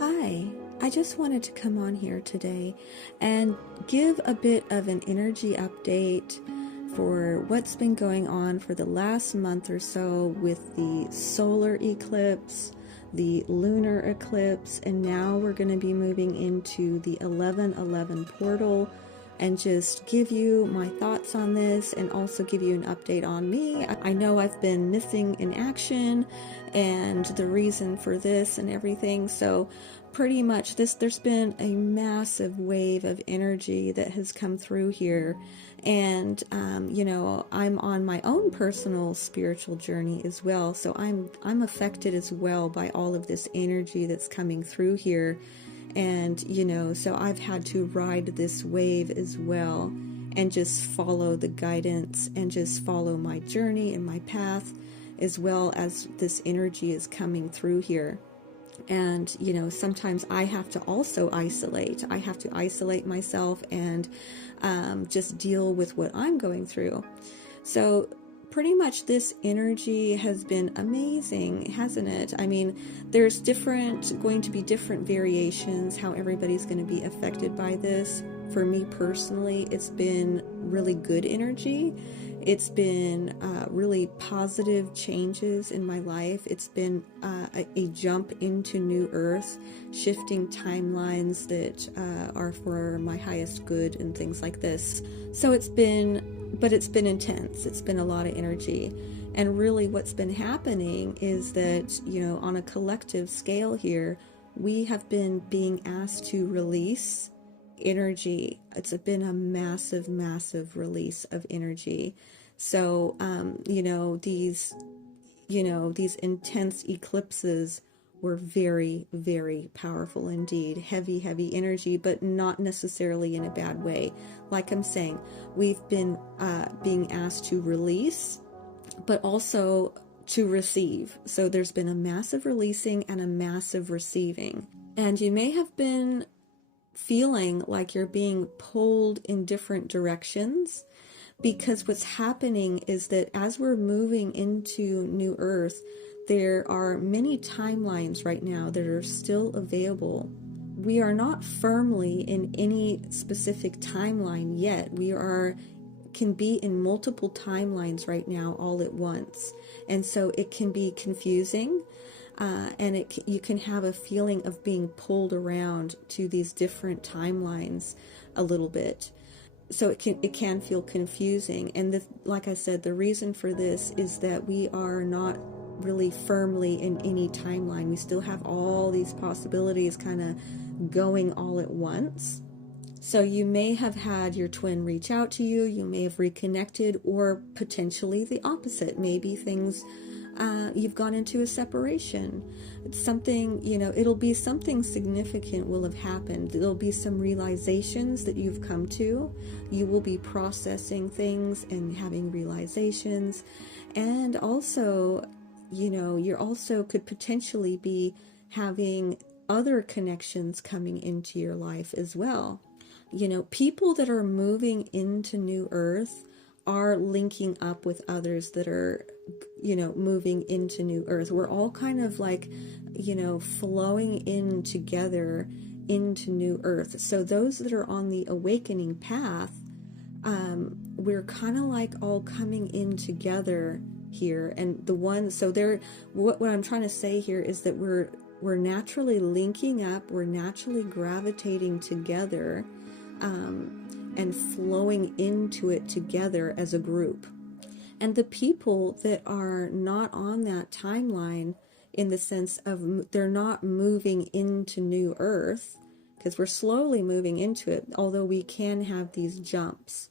Hi, I just wanted to come on here today and give a bit of an energy update for what's been going on for the last month or so with the solar eclipse, the lunar eclipse, and now we're going to be moving into the 11/11 portal and just give you my thoughts on this and also give you an update on me. I know I've been missing in action and the reason for this and everything. So pretty much there's been a massive wave of energy that has come through here. And I'm on my own personal spiritual journey as well. So I'm affected as well by all of this energy that's coming through here. And, so I've had to ride this wave as well and just follow the guidance and just follow my journey and my path as well as this energy is coming through here. And, sometimes I have to also isolate. I have to isolate myself and just deal with what I'm going through. So pretty much this energy has been amazing, hasn't it? I mean, there's going to be different variations how everybody's going to be affected by this. For me personally, it's been really good energy. It's been really positive changes in my life. It's been a jump into new earth, shifting timelines that are for my highest good and things like this. So it's been intense. It's been a lot of energy. And really what's been happening is that, on a collective scale here, we have been being asked to release energy. It's been a massive, massive release of energy. So, these intense eclipses were very, very powerful indeed. Heavy, heavy energy, but not necessarily in a bad way. Like I'm saying, we've been being asked to release, but also to receive. So there's been a massive releasing and a massive receiving. And you may have been feeling like you're being pulled in different directions, because what's happening is that as we're moving into New Earth, there are many timelines right now that are still available. We are not firmly in any specific timeline yet. Can be in multiple timelines right now all at once. And so it can be confusing. And you can have a feeling of being pulled around to these different timelines a little bit. So it can feel confusing. And like I said, the reason for this is that we are not really firmly in any timeline. We still have all these possibilities kind of going all at once. So you may have had your twin reach out to you, you may have reconnected, or potentially the opposite. Maybe things you've gone into a separation. It's something, it'll be something significant will have happened. There'll be some realizations that you've come to. You will be processing things and having realizations. And also, you're also could potentially be having other connections coming into your life as well. People that are moving into New Earth are linking up with others that are, moving into New Earth. We're all kind of like, flowing in together into New Earth. So those that are on the awakening path, we're kind of like all coming in together here. And what I'm trying to say here is that we're naturally linking up, we're naturally gravitating together, and flowing into it together as a group. And the people that are not on that timeline, in the sense of they're not moving into New Earth, because we're slowly moving into it, although we can have these jumps.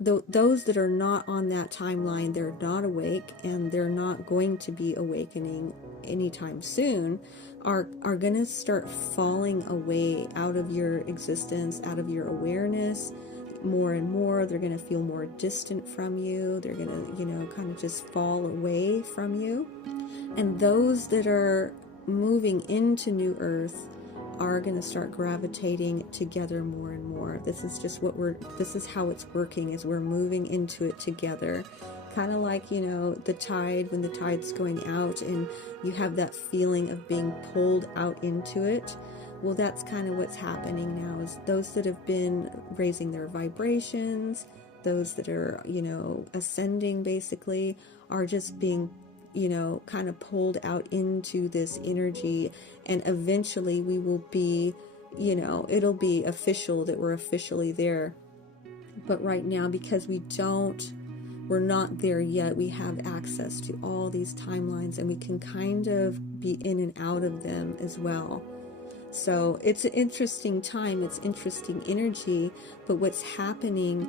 Those that are not on that timeline, they're not awake, and they're not going to be awakening anytime soon, are going to start falling away out of your existence, out of your awareness, more and more. They're going to feel more distant from you. They're going to, kind of just fall away from you. And those that are moving into New Earth are going to start gravitating together more and more. This is just this is how it's working, is we're moving into it together. Kind of like, the tide, when the tide's going out and you have that feeling of being pulled out into it. Well, that's kind of what's happening now, is those that have been raising their vibrations, those that are, ascending basically, are just being, kind of pulled out into this energy. And eventually we will be, it'll be official that we're officially there. But right now, because we're not there yet, we have access to all these timelines, and we can kind of be in and out of them as well. So it's an interesting time, it's interesting energy, but what's happening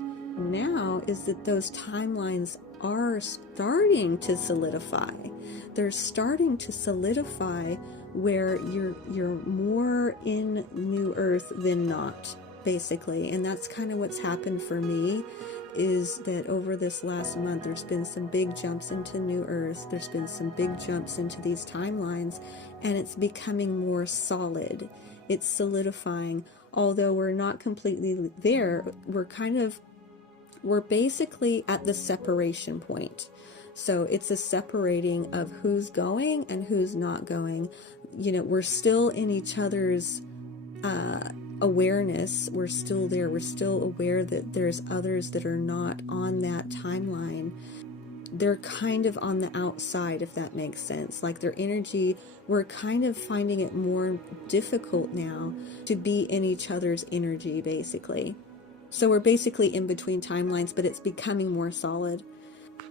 now is that those timelines are starting to solidify. They're starting to solidify where you're more in New Earth than not, basically. And that's kind of what's happened for me, is that over this last month there's been some big jumps into New Earth, there's been some big jumps into these timelines, and it's becoming more solid. It's solidifying. Although we're not completely there, we're basically at the separation point. So it's a separating of who's going and who's not going. We're still in each other's awareness. We're still there. We're still aware that there's others that are not on that timeline. They're kind of on the outside, if that makes sense. Like their energy, we're kind of finding it more difficult now to be in each other's energy, basically. So we're basically in between timelines, but it's becoming more solid.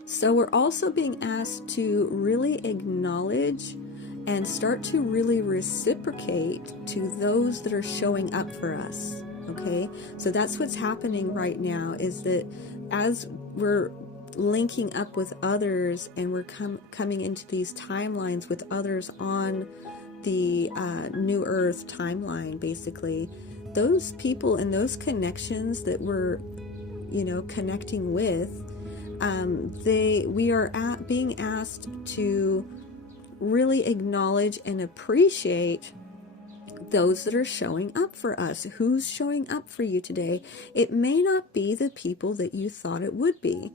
So we're also being asked to really acknowledge and start to really reciprocate to those that are showing up for us. Okay, so that's what's happening right now, is that as we're linking up with others and we're coming into these timelines with others on the New Earth timeline, basically, those people and those connections that we're connecting with, we are being asked to really acknowledge and appreciate those that are showing up for us. Who's showing up for you today? It may not be the people that you thought it would be.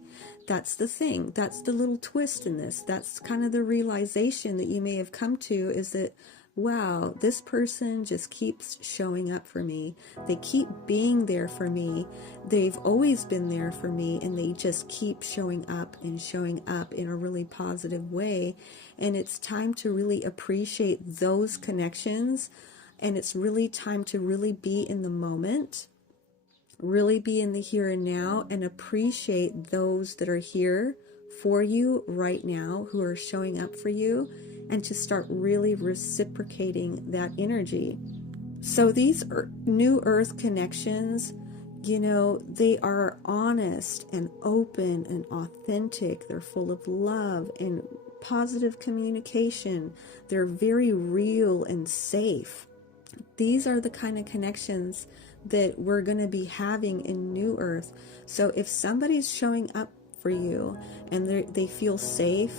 That's the thing. That's the little twist in this. That's kind of the realization that you may have come to, is that, wow, this person just keeps showing up for me. They keep being there for me. They've always been there for me, and they just keep showing up in a really positive way. And it's time to really appreciate those connections. And it's really time to really be in the moment, really be in the here and now, and appreciate those that are here for you right now, who are showing up for you, and to start really reciprocating that energy. So these New Earth connections, they are honest and open and authentic. They're full of love and positive communication. They're very real and safe. These are the kind of connections that we're going to be having in New Earth. So if somebody's showing up for you and they feel safe,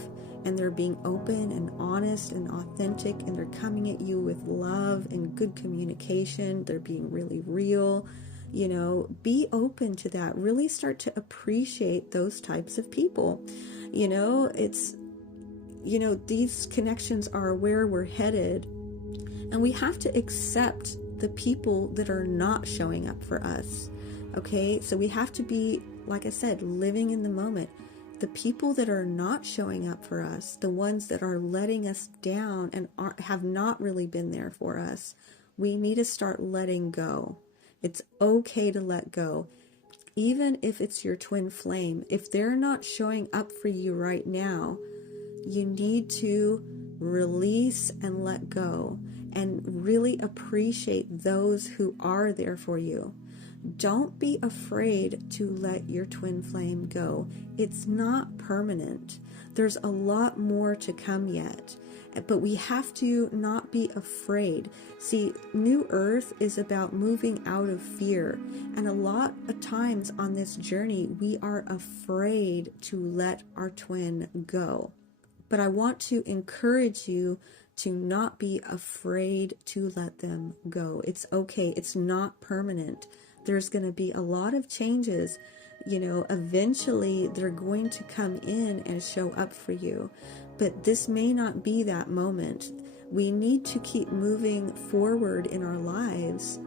and they're being open and honest and authentic, and they're coming at you with love and good communication, they're being really real, be open to that. Really start to appreciate those types of people. These connections are where we're headed. And we have to accept the people that are not showing up for us. Okay, so we have to be, like I said, living in the moment. The people that are not showing up for us, the ones that are letting us down and have not really been there for us, we need to start letting go. It's okay to let go. Even if it's your twin flame, if they're not showing up for you right now, you need to release and let go, and really appreciate those who are there for you. Don't be afraid to let your twin flame go. It's not permanent. There's a lot more to come yet, but we have to not be afraid. See, New Earth is about moving out of fear, and a lot of times on this journey, we are afraid to let our twin go. But I want to encourage you to not be afraid to let them go. It's okay. It's not permanent. There's going to be a lot of changes. Eventually they're going to come in and show up for you. But this may not be that moment. we need to keep moving forward in our lives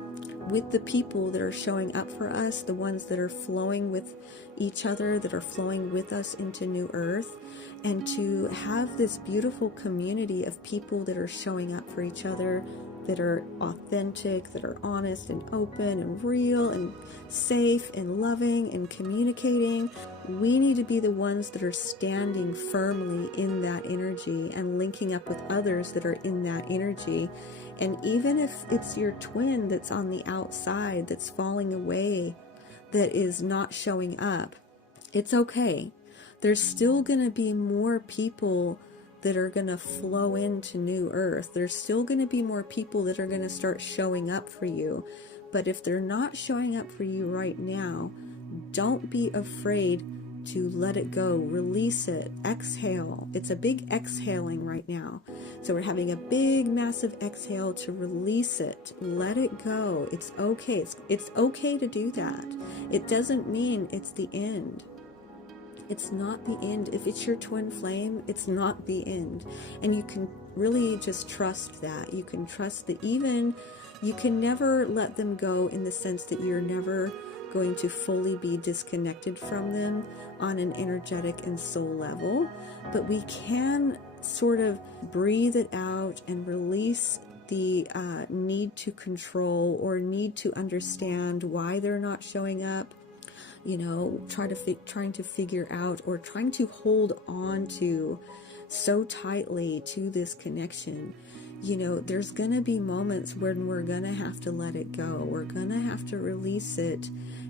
with the people that are showing up for us, the ones that are flowing with each other, that are flowing with us into New Earth, and to have this beautiful community of people that are showing up for each other, that are authentic, that are honest and open and real and safe and loving and communicating. We need to be the ones that are standing firmly in that energy and linking up with others that are in that energy. And even if it's your twin that's on the outside, that's falling away, that is not showing up, it's okay. There's still going to be more people that are going to flow into New Earth. There's still going to be more people that are going to start showing up for you. But if they're not showing up for you right now, don't be afraid to let it go. Release it. Exhale. It's a big exhaling right now. So we're having a big, massive exhale to release it. Let it go. It's okay. It's okay to do that. It doesn't mean it's the end. It's not the end. If it's your twin flame, it's not the end. And you can really just trust that. You can trust that even you can never let them go, in the sense that you're never going to fully be disconnected from them on an energetic and soul level. But we can sort of breathe it out and release the need to control or need to understand why they're not showing up. You know, trying to figure out or trying to hold on to so tightly to this connection. You know, there's going to be moments when we're going to have to let it go. We're going to have to release it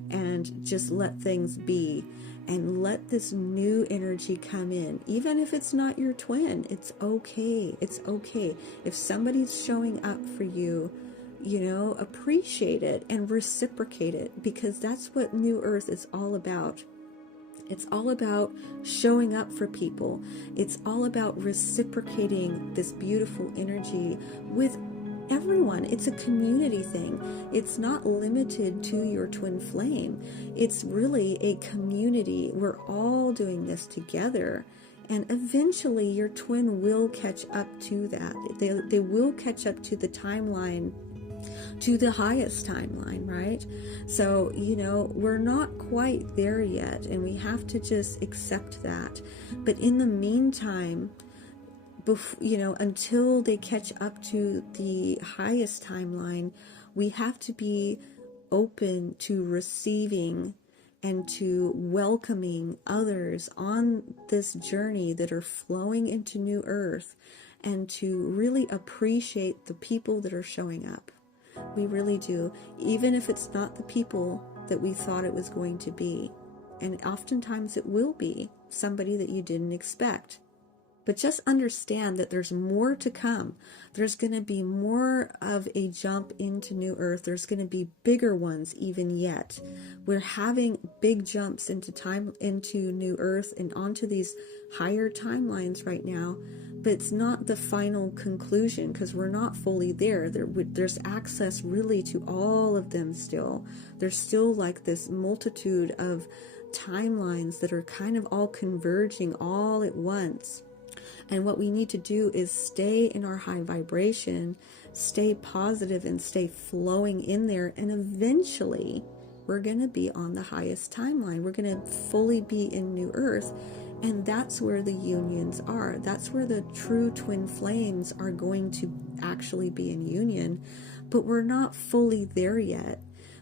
and just let things be and let this new energy come in. Even if it's not your twin, it's okay. It's okay. If somebody's showing up for you, you know, appreciate it and reciprocate it, because that's what New Earth is all about. It's all about showing up for people. It's all about reciprocating this beautiful energy with everyone. It's a community thing. It's not limited to your twin flame. It's really a community. We're all doing this together. And eventually your twin will catch up to that. They will catch up to the timeline, to the highest timeline, right? So, you know, we're not quite there yet, and we have to just accept that. But in the meantime, you know, until they catch up to the highest timeline, we have to be open to receiving and to welcoming others on this journey that are flowing into New Earth, and to really appreciate the people that are showing up. We really do, even if it's not the people that we thought it was going to be. And oftentimes it will be somebody that you didn't expect. But just understand that there's more to come. There's going to be more of a jump into New Earth. There's going to be bigger ones even yet. We're having big jumps into New Earth and onto these higher timelines right now. But it's not the final conclusion, because we're not fully there. There's access really to all of them still. There's still like this multitude of timelines that are kind of all converging all at once. And what we need to do is stay in our high vibration, stay positive, and stay flowing in there. And eventually we're going to be on the highest timeline. We're going to fully be in New Earth. And that's where the unions are. That's where the true twin flames are going to actually be in union. But we're not fully there yet.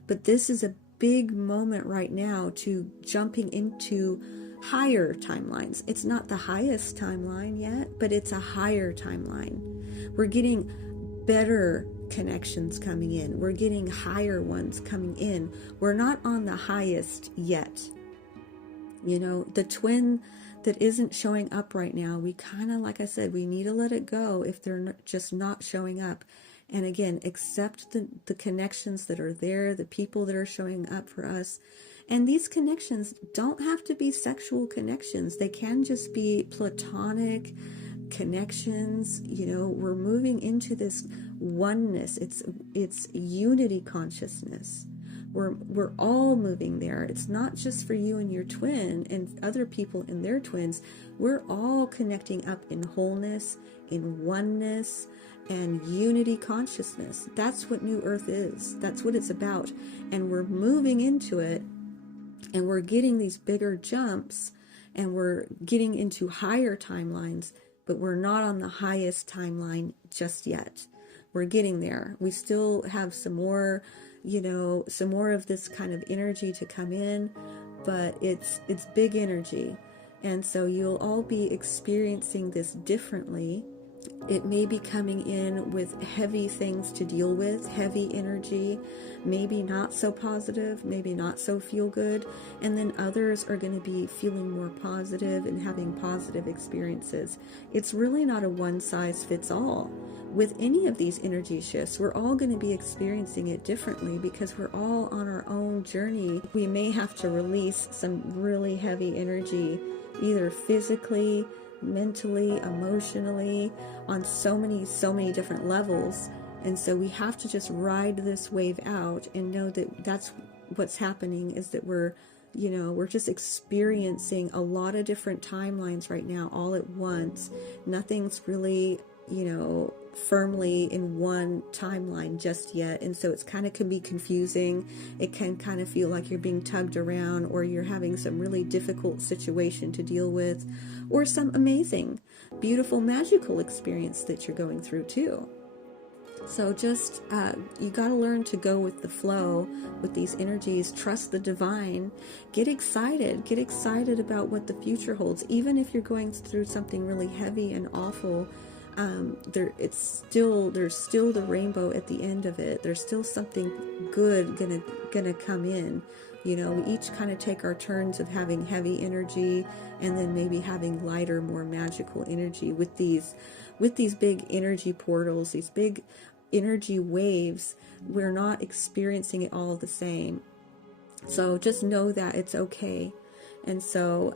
But this is a big moment right now to jumping into higher timelines. It's not the highest timeline yet, but it's a higher timeline. We're getting better connections coming in. We're getting higher ones coming in. We're not on the highest yet. You know, the twin that isn't showing up right now, we kind of, like I said, we need to let it go if they're just not showing up. And again, accept the connections that are there, the people that are showing up for us. And these connections don't have to be sexual connections. They can just be platonic connections. You know, we're moving into this oneness. It's unity consciousness. We're all moving there. It's not just for you and your twin and other people and their twins. We're all connecting up in wholeness, in oneness, and unity consciousness. That's what New Earth is. That's what it's about. And we're moving into it, and we're getting these bigger jumps, and we're getting into higher timelines, but we're not on the highest timeline just yet. We're getting there. We still have some more, some more of this kind of energy to come in, but it's big energy. And so you'll all be experiencing this differently. It may be coming in with heavy things to deal with, heavy energy, maybe not so positive, maybe not so feel good. And then others are going to be feeling more positive and having positive experiences. It's really not a one size fits all. With any of these energy shifts, we're all going to be experiencing it differently because we're all on our own journey. We may have to release some really heavy energy, either physically, mentally, emotionally, on so many different levels. And so we have to just ride this wave out and know that that's what's happening, is that we're just experiencing a lot of different timelines right now all at once. Nothing's really firmly in one timeline just yet, and so it's kind of can be confusing. It can kind of feel like you're being tugged around, or you're having some really difficult situation to deal with, or some amazing, beautiful, magical experience that you're going through too. So just you got to learn to go with the flow with these energies. Trust the divine. Get excited about what the future holds. Even if you're going through something really heavy and awful, there's still the rainbow at the end of it. There's still something good gonna come in. We each kind of take our turns of having heavy energy, and then maybe having lighter, more magical energy with these big energy portals, these big energy waves. We're not experiencing it all the same. So just know that it's okay. And so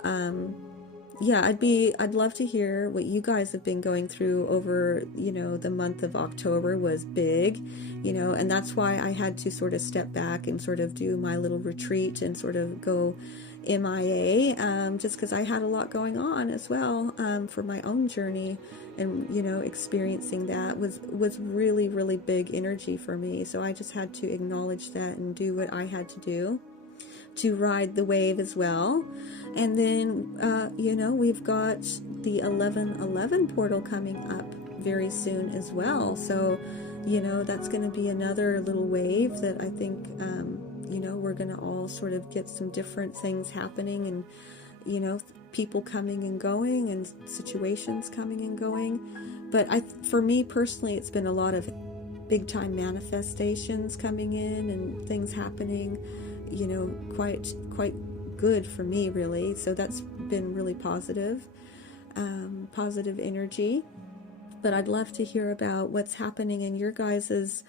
I'd love to hear what you guys have been going through over, the month of October was big, and that's why I had to sort of step back and sort of do my little retreat and sort of go MIA, just because I had a lot going on as well, for my own journey, and, experiencing that was really, really big energy for me. So I just had to acknowledge that and do what I had to do to ride the wave as well. And then, we've got the 1111 portal coming up very soon as well. So, that's going to be another little wave that I think, we're going to all sort of get some different things happening, and, people coming and going, and situations coming and going. But for me personally, it's been a lot of big time manifestations coming in and things happening, quite good for me, really. So that's been really positive energy. But I'd love to hear about what's happening in your guys'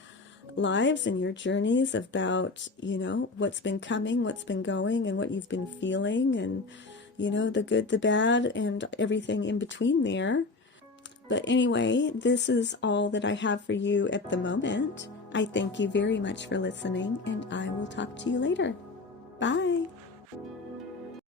lives and your journeys, about, what's been coming, what's been going, and what you've been feeling, and, the good, the bad, and everything in between there. But anyway, this is all that I have for you at the moment. I thank you very much for listening, and I will talk to you later. Bye.